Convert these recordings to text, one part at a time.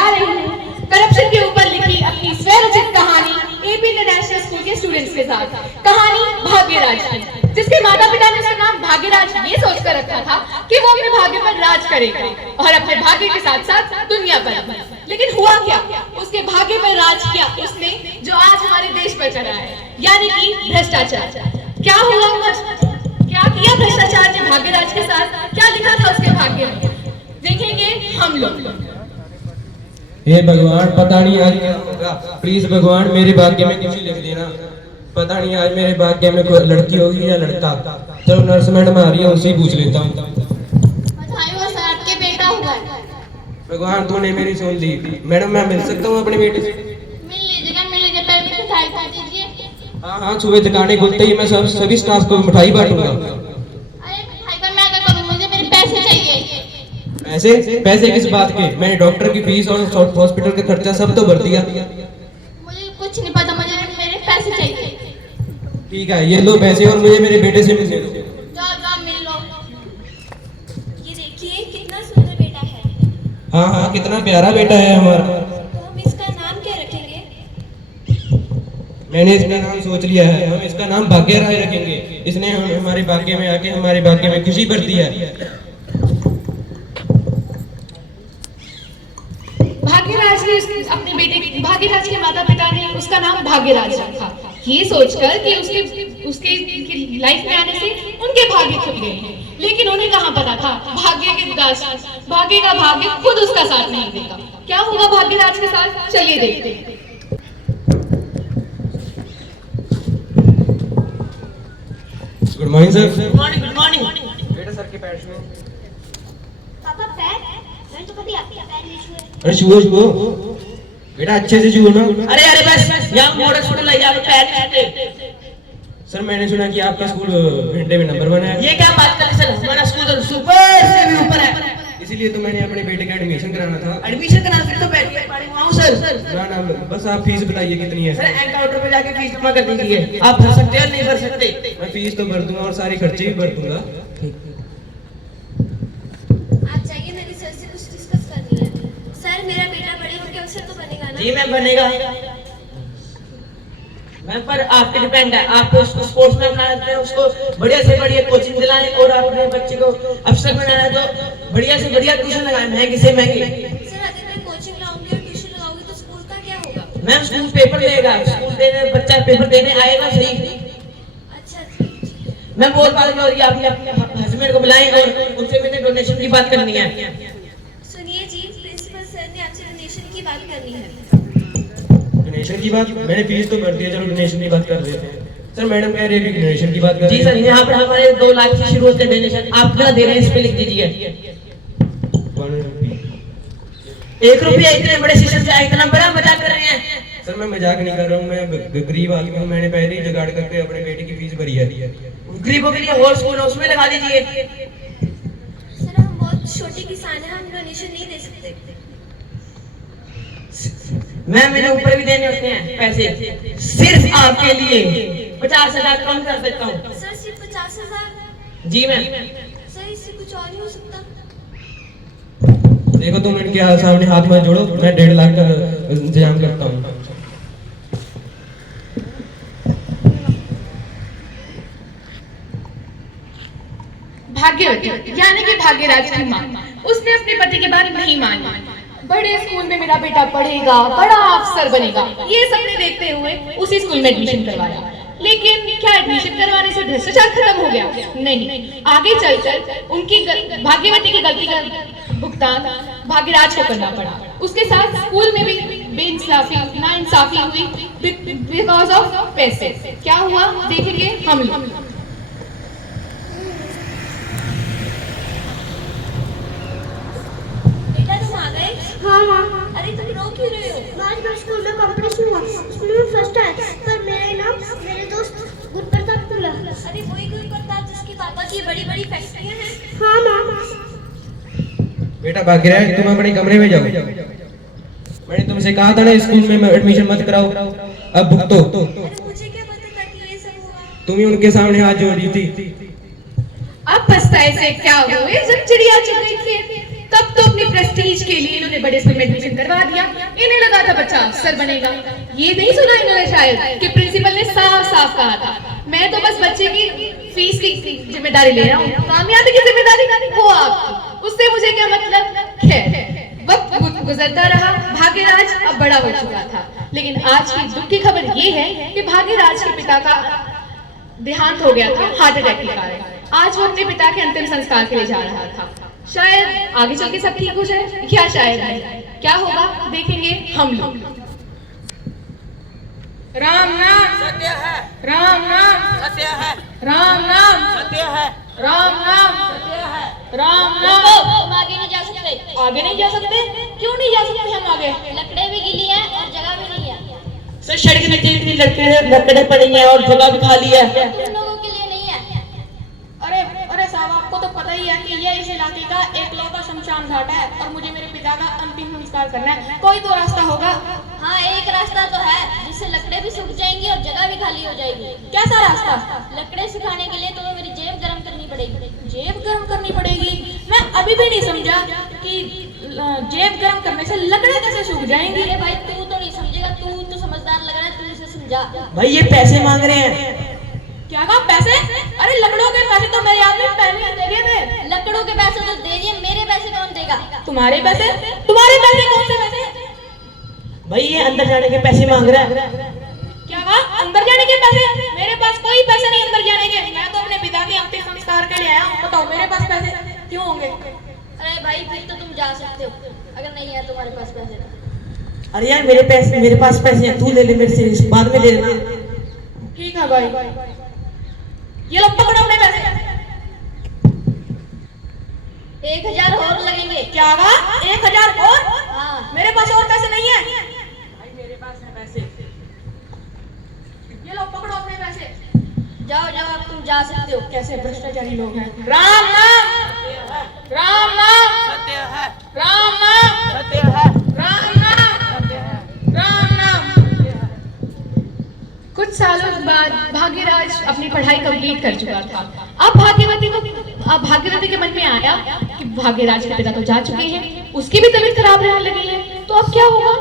आ रही हूँ करप्शन के ऊपर लिखी अपनी स्वरचित कहानी एपी इंटरनेशनल स्कूल के स्टूडेंट्स के साथ। कहानी भाग्यराज की, जिसके माता पिता ने उसका नाम भाग्यराज ये सोचकर रखा था कि वो अपने भाग्य पर राज करेगा और अपने भाग्य के साथ साथ दुनिया पर। लेकिन हुआ क्या, उसके भाग्य पर राज किया उसने जो आज हमारे देश पर करा है, यानी कि भ्रष्टाचार। क्या हुआ, क्या किया भ्रष्टाचार ने भाग्यराज के साथ, क्या लिखा था उसके भाग्य में, देखेंगे हम लोग। हे भगवान, पता नहीं आज क्या होगा। प्लीज भगवान मेरे भाग्य में कुछ लिख देना। पता नहीं आज मेरे भाग्य में कोई लड़की होगी या लड़का। चलो नर्स मैडम आ रही है, उनसे पूछ लेता हूँ। के बेटा हुआ है। भगवान तूने मेरी सुन ली। मैडम मैं मिल सकता हूँ अपने बेटे से? मिल लीजिएगा, पहले मिठाई खा दीजिए। हाँ, सुबह दुकानें खुलते ही मैं सभी स्टाफ को मिठाई बांटूंगा। अरे मिठाई का मैं क्या करूँ, मुझे मेरे पैसे चाहिए। पैसे किस बात के? मैंने डॉक्टर की फीस और हॉस्पिटल का खर्चा सब तो भर दिया। मुझे कुछ नहीं पता, मुझे मेरे पैसे चाहिए। ठीक है, ये लो पैसे और मुझे मेरे बेटे से मिलने दो। जाओ मिल लो। ये देखिए कितना सुंदर बेटा है। हाँ, कितना प्यारा बेटा है हमारा। तो हम इसका नाम क्या रखेंगे? मैंने इसका नाम सोच लिया है, हम इसका नाम भाग्यराज रखेंगे। इसने हमारे भाग्य में आके हमारे भाग्य में खुशी भर दी है। भाग्यराज के माता पिता ने उसका नाम भाग्यराज रखा, ये सोचकर कि उसके लाइफ में आने से उनके भाग्य खुल गए हैं। लेकिन उन्हें कहाँ पता था भाग्य का भाग्य खुद उसका साथ नहीं देगा। क्या होगा भाग्यराज के साथ, चलिए देखते हैं। Good morning sir. Good morning. बेटा सर के पैर छुओ। पापा पैर? मैंने तो कभी आपके पैर नहीं छुए। अरे छुओ बेटा, अच्छे से छुओ ना। अरे बस यहाँ मॉडल स्कूल है, यहाँ पैर छूते। सर मैंने सुना कि आपका स्कूल घंटे में नंबर 1 है। ये क्या बात कर रहे सर, हमारा स्कूल तो सुपर से भी ऊपर है। इसीलिए तो मैंने अपने बेटे का एडमिशन कराना था। एडमिशन कराना फिर तो बैठिए पढ़ाऊं सर। ना बस आप फीस बताइए कितनी है। सर एनकाउंटर पे जाके फीस जमा कर दीजिए। आप भर सकते हो नहीं भर सकते? मैं फीस तो भर दूंगा और सारे खर्चे भी भर दूंगा। आप जाइए, मेरी सर से कुछ डिस्कस करनी है। सर मेरा बेटा बड़े होकर अफसर तो बनेगा ना? जी मैं बनेगा मैम, पर आप पे डिपेंड है। आप उसको स्पोर्ट्स में बनाना चाहते हैं, उसको बढ़िया से बढ़िया कोचिंग दिलाएं और अपने बच्चे को अफसर बनाना है तो बढ़िया से बढ़िया ट्यूशन लगाएं, महंगी से महंगी। सर अगर मैं कोचिंग लाऊंगी और ट्यूशन लगाऊंगी तो स्कूल का क्या होगा? मैम स्कूल पेपर देगा, स्कूल देने बच्चा पेपर देने आएगा सही। अच्छा मैं बोल पा रही हूँ, आप अपने हस्बैंड को बुलाएं और उनसे मैंने डोनेशन की बात करनी है। सुनिए जी, प्रिंसिपल सर ने आपसे डोनेशन की बात करनी है। डोनेशन की बात? मैंने फीस तो भर दिया, चलो डोनेशन की बात कर लेते हैं। सर मैडम कह रही है कि डोनेशन की बात कर। जी सर, यहाँ पर हमारे 2 लाख से शुरू होते हैं डोनेशन। आप कितना दे रहे हैं इस पे लिख दीजिए। 1 रुपया इतने बड़े सेशन से इतना बड़ा मजाक कर रहे हैं? सर मैं मजाक नहीं कर रहा हूँ, मैं गरीब आदमी हूँ। मैंने पहले ही जुगाड़ करके अपने बेटे की फीस भरी है। गरीबों के लिए और स्कूल उसमें लगा दीजिए। सर हम बहुत छोटे किसान हैं, हम डोनेशन नहीं दे सकते। मैम मेरे ऊपर भी देने होते हैं पैसे, सिर्फ आपके लिए 50,000 कम कर सकता हूँ। सर सिर्फ 50,000? जी मैम। सर इससे कुछ और नहीं हो सकता? देखो तुम इनके सामने हाथ मत जोड़ो, मैं 1.5 लाख का इंतजाम करता हूँ। भाग्यवती यानी कि भाग्यराज की माँ, उसने अपने पति की बात नहीं मानी। बड़े स्कूल में मेरा बेटा पढ़ेगा, बड़ा अफसर बनेगा, ये सपने देखते हुए उसी स्कूल में एडमिशन करवाया। लेकिन क्या एडमिशन करवाने से भ्रष्टाचार खत्म हो गया? नहीं, आगे चलकर उनकी भाग्यवती की गलती का भुगतान भाग्यराज को करना पड़ा। उसके साथ स्कूल में भी नाइंसाफी हुई बिकॉज ऑफ पैसे। क्या हुआ देखेंगे हम लोग। बेटा तुम आ गए? हाँ माँ। अरे तुम रो क्यों रहे हो? आज मेरे स्कूल में कंपटीशन हुआ, स्कूल में फर्स्ट आए, पर मेरा नाम मेरे दोस्त गुरप्रताप मिला। अरे वही गुरप्रताप जिसके पापा की बड़ी-बड़ी फैक्ट्रियां हैं? हाँ माँ। बेटा भाग्यराज तुम अपने कमरे में जाओ। मैंने तुमसे कहा था ना स्कूल में एडमिशन मत कराओ, अब भुगतो। अरे मुझे क्या पता था कि ये सब होगा? तुम ही उनके सामने हाथ जोड़ रही थी। अब पछताए से क्या हुए जब चिड़िया चुग गई थी। तब तो अपने प्रेस्टीज के लिए इन्होंने बड़े स्कूल में एडमिशन करवा दिया। इन्हें लगा था बच्चा अफसर बनेगा। ये नहीं सुना इन्होंने शायद कि प्रिंसिपल ने साफ साफ कहा था, मैं तो बस बच्चे की फीस की जिम्मेदारी ले रहा हूँ, कामयाबी की जिम्मेदारी वो आपकी, उससे मुझे क्या मतलब। खैर, वक्त गुजरता रहा, भाग्यराज अब बड़ा हो चुका था। लेकिन आज की दुख की खबर ये है कि भाग्यराज के पिता का देहांत हो गया था हार्ट अटैक के कारण। आज वो अपने पिता के अंतिम संस्कार के लिए जा रहा था। शायद आगे चल के सब ठीक हो जाए, क्या शायद नहीं, क्या होगा देखेंगे हम लोग। राम नाम सत्य है, राम नाम सत्य है, राम नाम सत्य है, राम नाम सत्य है। राम नाम। तुम आगे नहीं जा सकते। आगे नहीं जा सकते? क्यों नहीं जा सकते हम आगे? लकड़े भी गिली है और जगह भी नहीं है। सर सड़क के नीचे इतनी लकड़े पड़ी हैं और जगह भी खाली है। तुम लोगों के लिए नहीं है। अरे अरे साहब, आपको तो पता ही है कि ये इस इलाके का एकलौता शमशान घाट है और मुझे मेरे पिता का अंतिम संस्कार करना है। कोई तो रास्ता होगा। हाँ, एक रास्ता तो है जिससे लकड़े भी सूख जाएंगी और जगह भी खाली हो जाएगी। कैसा रास्ता? लकड़े सुखाने के लिए तो मेरी जेब गर्म करनी पड़ेगी। जेब गर्म करनी पड़ेगी? मैं अभी भी नहीं समझा कि जेब गर्म करने से लकड़े कैसे सूख जाएंगी। अरे भाई, तू तो नहीं समझेगा, तू तो समझदार लग रहा है, तू इसे समझा। भाई ये पैसे मांग रहे हैं। क्या कहा? पैसे? अरे लकड़ों के पैसे तो मेरे आदमी पहले ही दे दिए थे। लकड़ों के पैसे तो दे दिए, मेरे पैसे कौन देगा? तुम्हारे पैसे? तुम्हारे पैसे कौन से पैसे? भाई ये अंदर जाने के पैसे मांग रहा है। क्या कहा? अंदर जाने के पैसे? मेरे पास कोई पैसे नहीं अंदर जाने के। मैं तो अपने पिता के अंतिम संस्कार के लिए आया हूँ। बताओ मेरे पास पैसे क्यों होंगे? अरे भाई, फिर तो तुम जा सकते हो अगर नहीं है तुम्हारे पास पैसे तो। अरे यार मेरे पास पैसे हैं, तू ले ले मेरे से, बाद में दे देना। ठीक है भाई, ये लो पकड़ो अपने पैसे। 1000 और लगेंगे। क्या कहा? 1000 और? हाँ। मेरे पास और पैसे नहीं है। भाई मेरे पास है पैसे। ये लो पकड़ो अपने पैसे। जाओ जाओ, अब तुम जा सकते हो। कैसे भ्रष्टाचारी लोग हैं। राम नाम, राम नाम, सत्य है, राम नाम, सत्य है, राम नाम, राम नाम। कुछ सालों बाद भाग्यराज अपनी पढ़ाई कंप्लीट कर चुका था। अब भाग्यवती के मन में आया कि भाग्यराज के पिता तो जा चुके हैं, उसकी भी तबीयत खराब रहने लगी है, तो अब क्या होगा?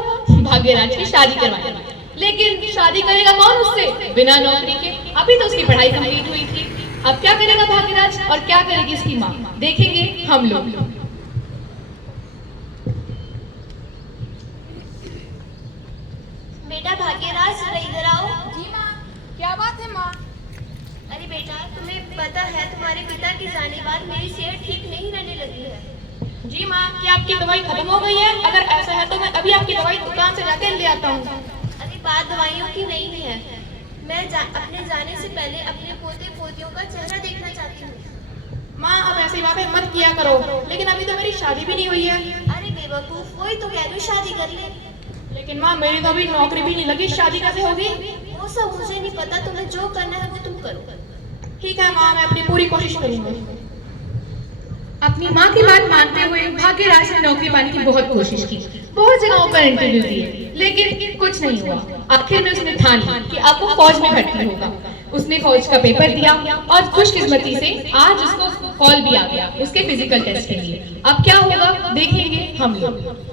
भाग्यराज की शादी करवाएंगे। लेकिन शादी करेगा कौन उससे, बिना नौकरी के? अभी तो उसकी पढ़ाई कंप्लीट हुई थी। अब क्या करेगा भाग्यराज और क्या करेगी उसकी माँ, देखेंगे हम लोग। बेटा भाग्यराज, जरा इधर आओ। जी माँ, क्या बात है माँ? अरे बेटा, तुम्हें पता है तुम्हारे पिता के जाने बाद मेरी सेहत ठीक नहीं रहने लगी है। जी माँ, क्या आपकी दवाई खत्म हो गई है? अगर ऐसा है तो मैं अभी आपकी दवाई दुकान से जाकर ले आता हूँ। अरे बात दवाइयों की नहीं है, मैं अपने जाने से पहले अपने पोते पोतियों का चेहरा देखना चाहती हूँ। माँ अब ऐसी बातें मत किया करो, लेकिन अभी तो मेरी शादी भी नहीं हुई है। अरे बेवकूफ, वही तो कह दो शादी कर ले। लेकिन माँ मेरी तो अभी नौकरी भी नहीं लगी, शादी कैसे होगी? वो सब मुझे नहीं पता, तुम्हें जो करना है वो तुम करो। ठीक है माँ, मैं अपनी पूरी कोशिश करूंगी। अपनी माँ की बात मानते हुए भाग्यराज ने नौकरी पाने की बहुत कोशिश की, बहुत जगहों पर इंटरव्यू दिए, लेकिन कुछ नहीं हुआ। आखिर में उसने ठान लिया कि अब वो फौज में भर्ती होगा। उसने फौज का पेपर दिया और खुशकिस्मती से आज उसको कॉल भी आ गया उसके फिजिकल टेस्ट के लिए। अब क्या होगा देखेंगे हम लोग।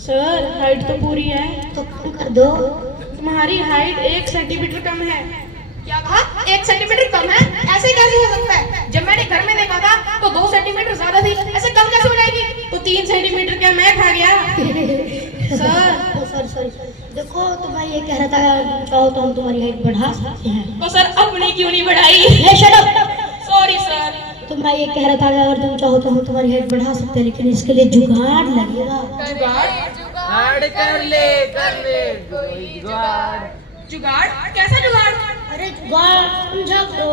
सर हाइट तो पूरी है, तो कम कर दो। तुम्हारी हाइट 1 सेंटीमीटर कम है। क्या कहा? 1 सेंटीमीटर कम है? ऐसे कैसे हो सकता है? जब मैंने घर में देखा था तो 2 सेंटीमीटर ज्यादा थी, ऐसे कम कैसे हो जाएगी? तो 3 सेंटीमीटर क्या मैं खा गया? सर सॉरी, देखो तो मैं ये कह रहा था, चाहो तो हम तुम्हारी हाइट बढ़ा सकते हैं। तो सर अपनी क्यों नहीं बढ़ाई? Shut up. Sorry sir. तो मैं ये कह रहा था अगर तुम चाहो तो हम तुम्हारी हाइट बढ़ा सकते हैं, लेकिन इसके लिए जुगाड़ लगेगा। जुगाड़ कर ले कोई जुगाड़। जुगाड़? कैसा जुगाड़? अरे जुगाड़ समझा करो।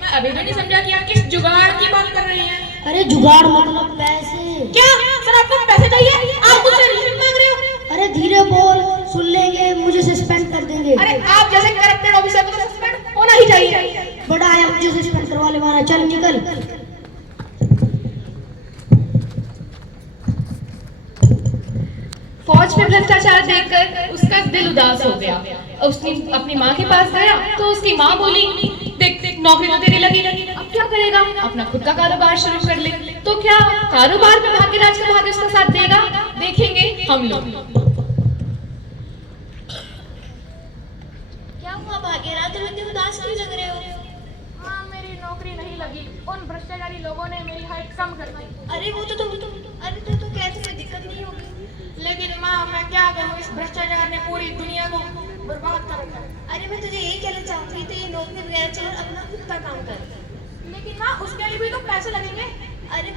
मैं अभी भी नहीं समझा कि आप किस जुगाड़ की बात कर रहे हैं। अरे जुगाड़ मतलब पैसे। क्या सर आपको पैसे चाहिए? आप मुझसे रिश्वत मांग रहे हो? अरे धीरे बोल, सुन लेंगे, मुझे सस्पेंड कर देंगे। अरे आप जैसे करप्टेड ऑफिसर को सस्पेंड होना ही चाहिए। बड़ा आया, मुझे सस्पेंड करवा ले, मारा, चल निकल। देखकर उसका दिल उदास हो गया। उसने अपनी माँ के पास गया तो उसकी माँ बोली, देख देख नौकरी तो तेरी लगी, अब क्या करेगा, अपना खुद का कारोबार शुरू कर ले। तो क्या कारोबार में भाग्यराज का भाग्य उसका साथ देगा, देखेंगे हम लोग। क्या हुआ भाग्यराज, तुम इतने उदास क्यों लग रहे हो? हाँ, मेरी नौकरी नहीं लगी, उन भ्रष्टाचारी लोगों ने मेरी हाइट कम कर दी। अरे वो तो अरे तो कहते कोई दिक्कत नहीं होगी। लेकिन माँ, मैं क्या करूँ, इस भ्रष्टाचार ने पूरी दुनिया को बर्बाद कर रखा है। अरे मैं तुझे यही कहना चाहूंगी, तो ये नौकरी वगैरह छोड़ अपना खुद का काम कर। लेकिन माँ, उसके लिए भी तो पैसे लगेंगे। अरे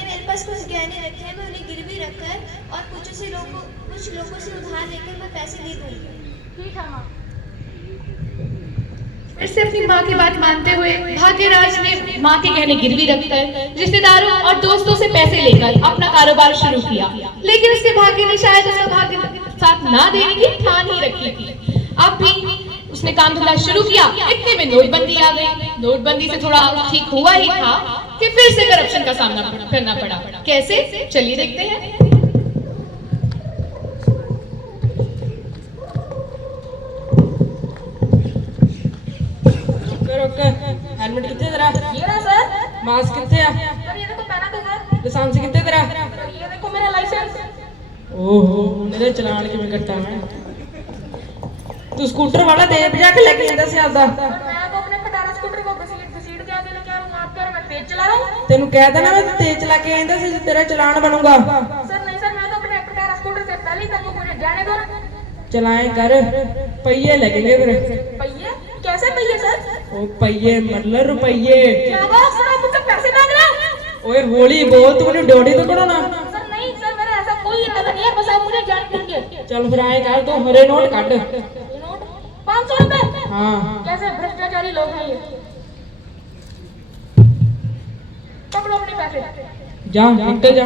मेरे पास कुछ गहने रखे हैं, मैं उन्हें गिरवी रखकर और कुछ लोगों से उधार लेकर मैं पैसे दे दूंगी। ठीक है माँ। फिर से अपनी माँ की बात मानते हुए भाग्यराज ने माँ के गहने गिरवी रखकर रिश्तेदारों और दोस्तों से पैसे लेकर अपना कारोबार शुरू किया। लेकिन उसके भाग्य ने शायद उसका भाग्य साथ ना देने की ठान ही रखी थी। अब भी उसने काम धंधा शुरू किया, इतने में नोटबंदी आ गई। नोटबंदी से थोड़ा ठीक हुआ ही था कि फिर से करप्शन का सामना करना पड़ा। कैसे, चलिए देखते हैं। हेलमेट कितने तेरा? ये रहा सर। मास्क कितने आ? सर ये देखो, पहना तो सर। लाइसेंस कितने तेरा? सर ये देखो मेरा लाइसेंस। ओहो, मेरे चलान किवें कट्टा मैं। तू स्कूटर वाला दे बजा के लेके आंदा सी आपदा। सर मैं तो अपने खटारा स्कूटर को घसीट के आगे लेके आ रहा हूँ। आप कह रहे हो मैं तेज चला रहा हूँ? तेनू कह देना मैं तेज चला के आंदा सी, तेरा चलान बनूंगा। सर नहीं सर, मैं तो अपने खटारा स्कूटर से पहले ही तक मुझे जाने दो ना। चलाएं कर, पहिए लगेंगे फिर। पहिए? कैसे पहिए सर? ओ पहिए मतलब रुपये। क्या बात सर, आप मुझसे पैसे मांग रहे हो? ओए होली बोल, तू मुझे डोडी तो करो ना। सर नहीं सर, मेरा ऐसा कोई इरादा नहीं है, बस आप मुझे जान देंगे। चल फिर आए कर, तू हरे नोट काट। नोट 500 रुपए? हाँ कैसे भ्रष्टाचारी लोग हैं ये। पकड़ो अपने पैसे। जा, निकल जा।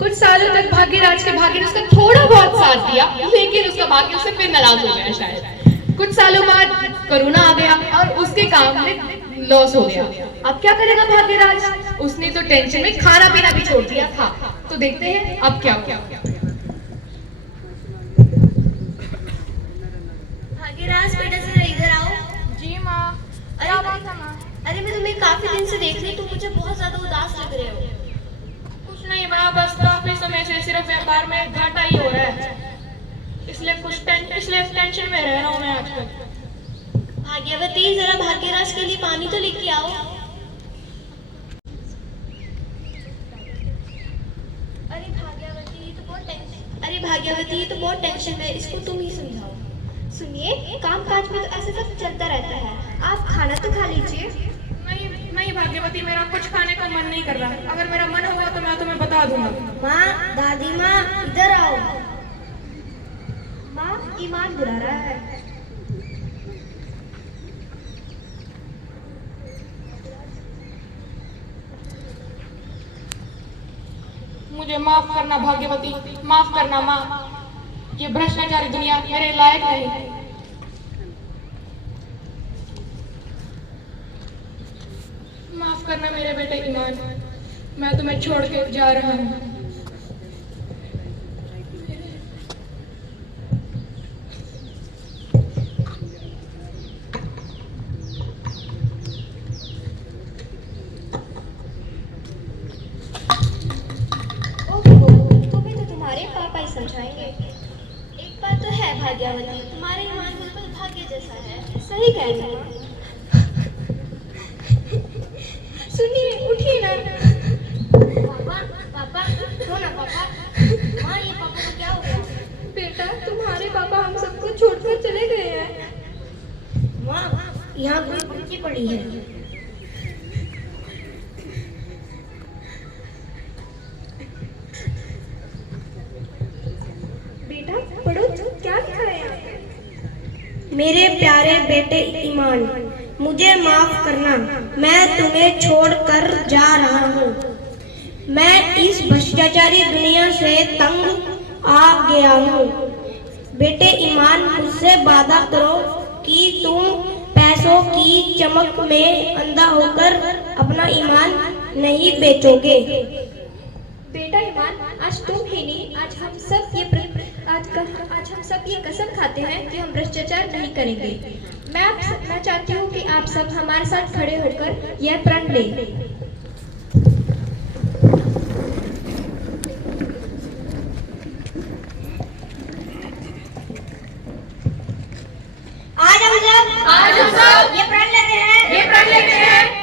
कुछ सालों तक भाग्यराज के भाग्य ने उसका थोड़ा बहुत साथ दिया, लेकिन उसका भाग्य उससे फिर नाराज हो गया शायद। कुछ सालों बाद कोरोना आ गया और उसके काम में लॉस हो गया। अब क्या करेगा भाग्यराज? उसने तो टेंशन में खाना पीना भी छोड़ दिया था। तो देखते हैं अब क्या क्या। भाग्यराज बेटा जरा इधर आओ। जी माँ। क्या बात है माँ? अरे मैं तुम्हें काफी दिन से देख रही, तुम मुझे बहुत ज्यादा उदास लग रहे हो। कुछ नहीं माँ, बस काफी समय से सिर्फ व्यापार में घाटा ही हो रहा है, इसलिए टेंशन में रह रहा हूँ मैं आजकल। भाग्यवती जरा भाग्यराज के लिए पानी तो लेके आओ। अरे भाग्यवती ये तो बहुत टेंशन है, इसको तुम ही समझाओ। सुनिए, काम काज में तो ऐसे सब चलता रहता है, आप खाना तो खा लीजिए। नहीं भाग्यवती, मेरा कुछ खाने का मन नहीं कर रहा। अगर मेरा मन होगा तो मैं तुम्हें बता दूंगा। माँ, दादी माँ इधर आओ। माँ, ईमान बुला रहा है। मुझे माफ करना भाग्यवती, माफ करना माँ। ये भ्रष्टाचारी दुनिया मेरे लायक नहीं। माफ करना मेरे बेटे ईमान, मैं तुम्हें छोड़ के जा रहा हूँ। तुम्हें तो तुम्हारे पापा ही समझाएंगे। एक बात तो है भाग्यवती, तुम्हारे ईमान बिल्कुल भाग्य जैसा है। सही कह रही हो। सुनिए, उठिए ना। पापा रो ना पापा। माँ, ये पापा को क्या हो गया? बेटा, तुम्हारे पापा हम सबको छोड़कर चले गए हैं। माँ, यहाँ कोई कुर्सी पड़ी है। बेटा पढ़ो, क्या लिखा है यहाँ पे? मेरे प्यारे बेटे ईमान, मुझे माफ करना, मैं तुम्हें छोड़कर जा रहा हूँ। मैं इस भ्रष्टाचारी दुनिया से तंग आ गया हूँ। बेटे ईमान, मुझसे वादा करो कि तुम पैसे पैसों की चमक में अंधा होकर अपना ईमान नहीं बेचोगे। बेटा ईमान, आज तुम ही नहीं, आज हम सब ये कसम खाते हैं कि हम भ्रष्टाचार नहीं करेंगे। मैं चाहती हूँ कि आप सब हमारे साथ खड़े होकर यह प्रण लें। आज हम सब आज हम सब ये प्रण लेते हैं ये प्रण लेते हैं